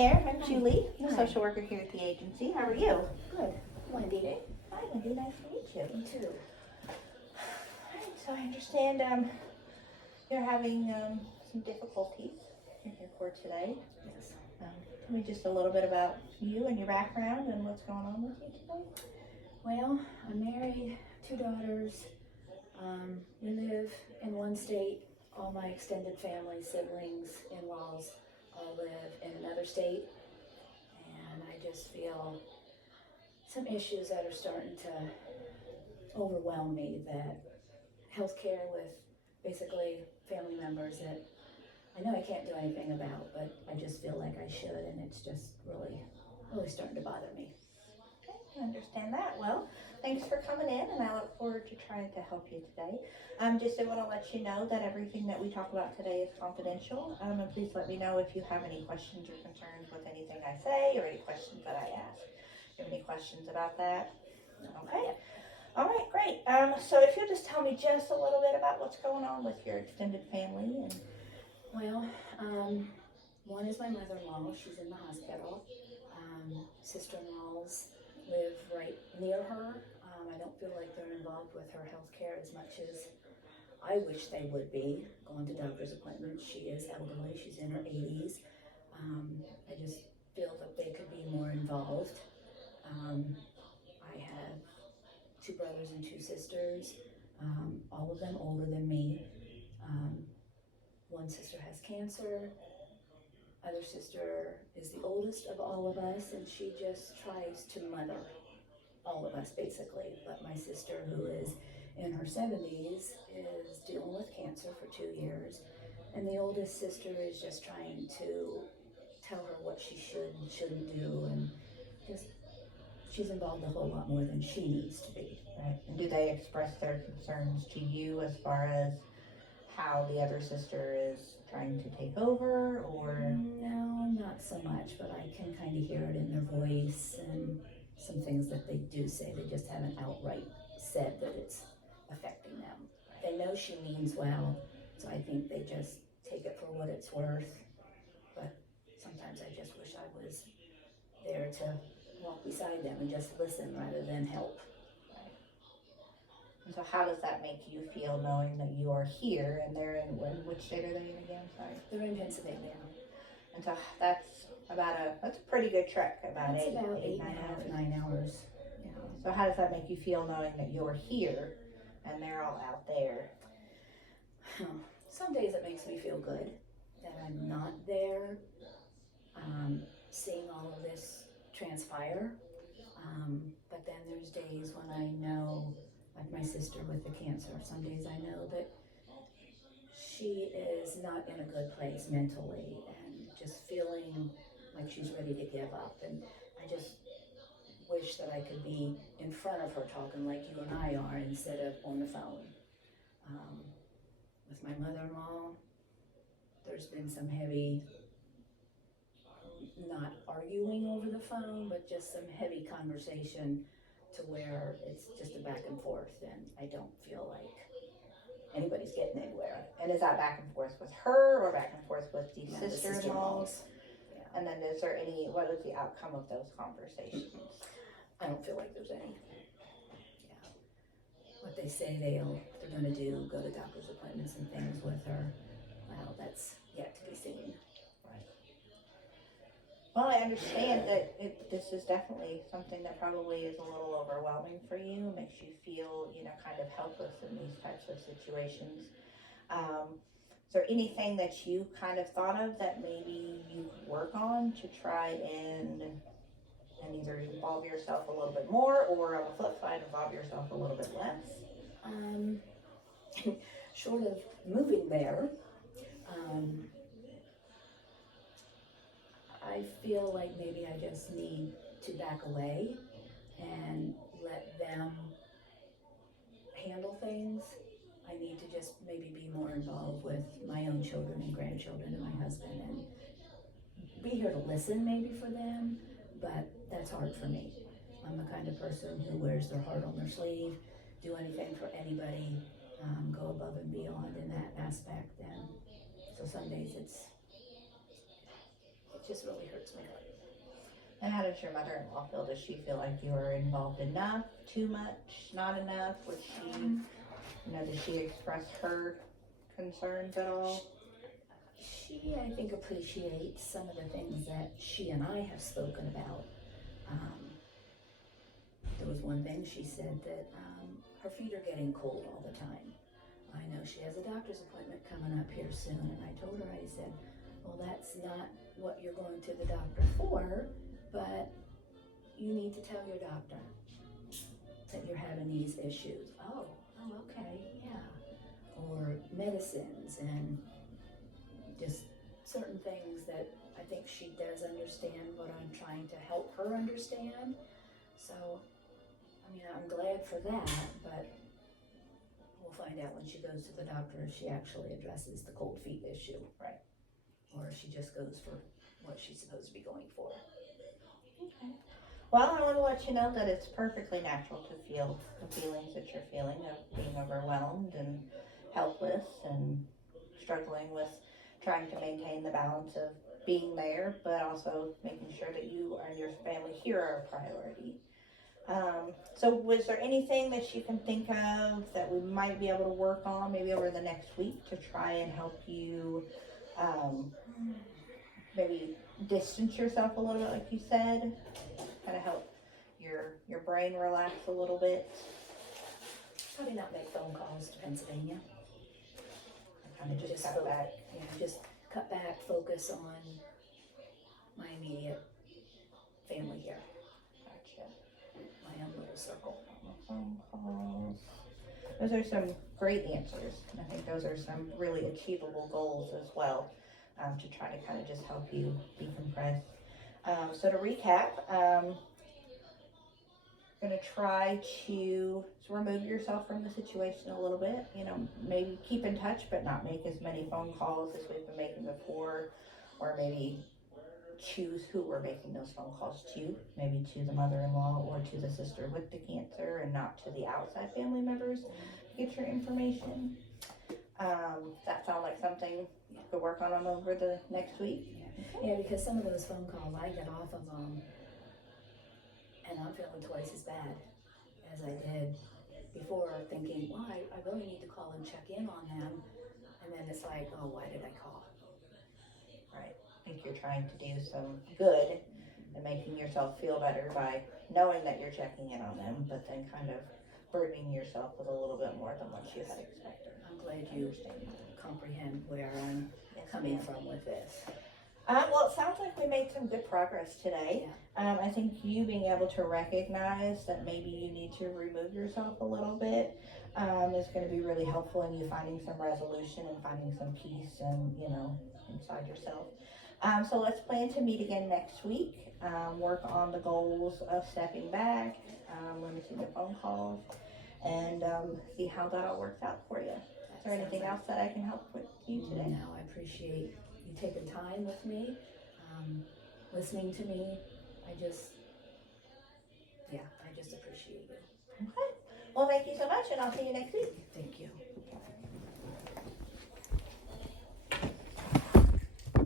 there, I'm Julie, the Hi. social worker here at the agency. How are you? Good. Wendy. Hi, Wendy. Nice to meet you. Me too. Alright, so I understand you're having some difficulties in your court today. Yes. Tell me just a little bit about you and your background and what's going on with you today. Well, I'm married, 2 daughters. We live in one state. All my extended family, siblings, in-laws all live in another state. And I just feel some issues that are starting to overwhelm me, that healthcare with basically family members that I know I can't do anything about, but I just feel like I should, and it's just really starting to bother me. Okay, I understand that. Well, thanks for coming in, and I look forward to trying to help you today. Just I want to let you know that everything that we talk about today is confidential, and please let me know if you have any questions or concerns with anything I say or any questions that I ask. Do you have any questions about that? Okay. All right, great. So if you'll just tell me just a little bit about what's going on with your extended family. And Well, one is my mother-in-law. She's in the hospital. Sister-in-laws live right near her. I don't feel like they're involved with her health care as much as I wish they would be, going to doctor's appointments. She is elderly. She's in her 80s. I just feel that they could be more involved. I have 2 brothers and 2 sisters, all of them older than me. One sister has cancer. Other sister is the oldest of all of us, and she just tries to mother all of us basically. But my sister, who is in her 70s, is dealing with cancer for 2 years, and the oldest sister is just trying to tell her what she should and shouldn't do, and just she's involved a whole lot more than she needs to be. right. And do they express their concerns to you as far as how the other sister is trying to take over, or? No, not so much, but I can kind of hear it in their voice and some things that they do say. They just haven't outright said that it's affecting them. They know she means well, so I think they just take it for what it's worth. But sometimes I just wish I was there to walk beside them and just listen rather than help. And so how does that make you feel, knowing that you are here and they're in, which state are they in again? Sorry. They're in Pennsylvania. And so that's a pretty good trek, about It's eight, about 8, 8 9 and a half, hours. 9 hours. Yeah. So how does that make you feel, knowing that you're here and they're all out there? Some days it makes me feel good that I'm not there, seeing all of this transpire. But then there's days when I know, like my sister with the cancer, some days I know that she is not in a good place mentally and just feeling like she's ready to give up. And I just wish that I could be in front of her talking like you and I are instead of on the phone. With my mother-in-law, there's been some heavy, not arguing over the phone, but just some heavy conversation to where it's just a back and forth, and I don't feel like anybody's getting anywhere. And is that back and forth with her or back and forth with the Yeah, sister-in-laws? Yeah. And then what is the outcome of those conversations? I don't feel like there's any. Yeah. What they say they're going to do, go to doctor's appointments and things with her, well, that's yet to be seen. Well, I understand that this is definitely something that probably is a little overwhelming for you, makes you feel, kind of helpless in these types of situations. Is there anything that you kind of thought of that maybe you work on to try and either involve yourself a little bit more, or on the flip side, involve yourself a little bit less? Short of moving there, I feel like maybe I just need to back away and let them handle things. I need to just maybe be more involved with my own children and grandchildren and my husband, and be here to listen maybe for them, but that's hard for me. I'm the kind of person who wears their heart on their sleeve, do anything for anybody, go above and beyond in that aspect. And so some days it just really hurts my heart. And how does your mother-in-law feel? Does she feel like you are involved enough, too much, not enough? Would she, does she express her concerns at all? She, I think, appreciates some of the things that she and I have spoken about. There was one thing she said that her feet are getting cold all the time. I know she has a doctor's appointment coming up here soon, and I told her, I said, well, that's not what you're going to the doctor for, but you need to tell your doctor that you're having these issues. Oh, okay, yeah. Or medicines and just certain things that I think she does understand what I'm trying to help her understand. So, I mean, I'm glad for that, but we'll find out when she goes to the doctor if she actually addresses the cold feet issue. Right. Or if she just goes for what she's supposed to be going for. Okay. Well, I want to let you know that it's perfectly natural to feel the feelings that you're feeling of being overwhelmed and helpless and struggling with trying to maintain the balance of being there, but also making sure that you and your family here are a priority. So was there anything that you can think of that we might be able to work on maybe over the next week to try and help you maybe distance yourself a little bit, like you said, kind of help your brain relax a little bit? Probably not make phone calls to Pennsylvania. Kind of just cut back. Yeah, just cut back, focus on my immediate family here. Gotcha. My own little circle. Phone calls. Those are some great answers. I think those are some really achievable goals as well, to try to kind of just help you decompress. So to recap, going to try to remove yourself from the situation a little bit. Maybe keep in touch, but not make as many phone calls as we've been making before, or maybe choose who we're making those phone calls to, maybe to the mother-in-law or to the sister with the cancer, and not to the outside family members to get your information. That sounds like something you could work on them over the next week. Yeah, because some of those phone calls, I get off of them and I'm feeling twice as bad as I did before, thinking, well, I really need to call and check in on them. And then it's like, oh, why did I call? Right. I think you're trying to do some good and making yourself feel better by knowing that you're checking in on them, but then kind of burdening yourself with a little bit more than what you had expected. I'm glad you comprehend where I'm coming from with this. Well, it sounds like we made some good progress today. Yeah. I think you being able to recognize that maybe you need to remove yourself a little bit is going to be really helpful in you finding some resolution and finding some peace and, inside yourself. So let's plan to meet again next week, work on the goals of stepping back, limiting the phone calls, and see how that all works out for you. Is there anything else that I can help with you today? No, I appreciate you taking time with me, listening to me. I just appreciate you. Okay. Well, thank you so much, and I'll see you next week. Thank you.